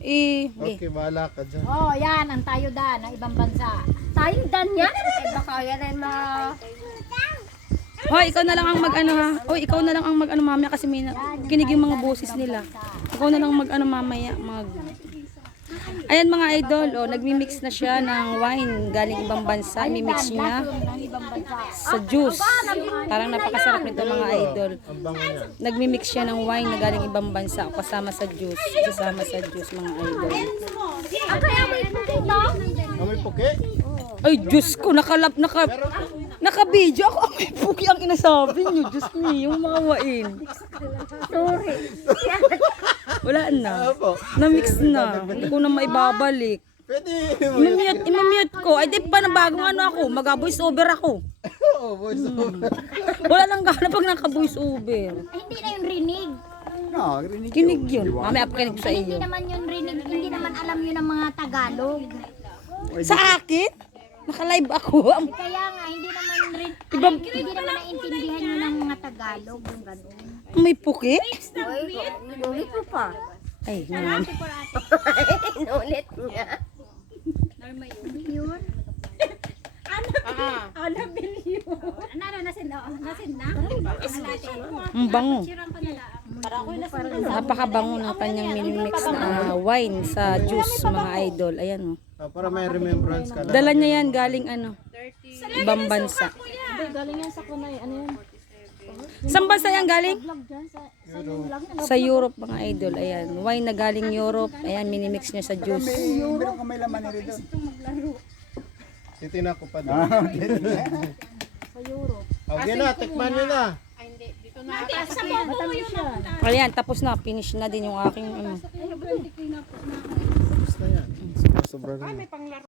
Okay, bahala ka dyan. Oh, yan ang tayo dan ng ibang bansa. Tayo dan yan. Eh baka yan ay Hoy, ikaw na lang ang mag-ano ha. Hoy, ikaw na lang ang mag-ano mamaya kasi may kinig yung mga boses nila. Ikaw na lang mag-ano mamaya. Ayan mga idol, oh, nagmi-mix na siya ng wine galing ibang bansa. I-mix niya Ng ibang bansa. sa juice. Parang napakasarap nito mga idol. Ang bango niya. Nagmi-mix siya ng wine na galing ibang bansa kasama sa juice. Kasama sa juice mga idol. ang kaya may puti no? Amoy puki? Ay, Diyos ko, naka-video ako. Ay, puki ang inasabi niyo. Diyos ko, yung mga wain. Sorry. Wala na. Opo. Na-mix na. Hindi ko na maibabalik. Pwede. I-mute ko. Ay, di pa na bagong ano ako. Mag-voice over ako. Oo, voice over. Wala nang gana pag naka-voice over. Ay, hindi na yung rinig. No, rinig Kinig yun. Mamaya pakinig ko sa Hindi iyo. naman yung rinig. Hindi naman alam yun ng mga Tagalog. Sa akin? Naka-live ako. Kaya nga, hindi naman rin. Ibang- Hindi naman naintindihan yun ng mga Tagalog. Yung gano'n. May puki? Uy, inulit mo pa. Ay, naman. Inulit niya. Yun. Ang bango. Napakabango ng kanyang minimix na wine sa juice mga idol. Ayan o. Para may remembrance ka lang. Dala niya yan galing ano? Ibang bansa. Galing yan sa kunay. Ano yan? Saan bansa yan galing? Vlog dyan sa Sa Europe mga idol. Ayan. Wine na galing Europe. Ayan, minimix niya sa juice. Meron ka may laman nito doon. Titina ko pa doon. sa Europe. Okay na, tikman nyo na. Ayan, tapos na. Finish na din yung aking ano. Tapos na yan. Sobra rin.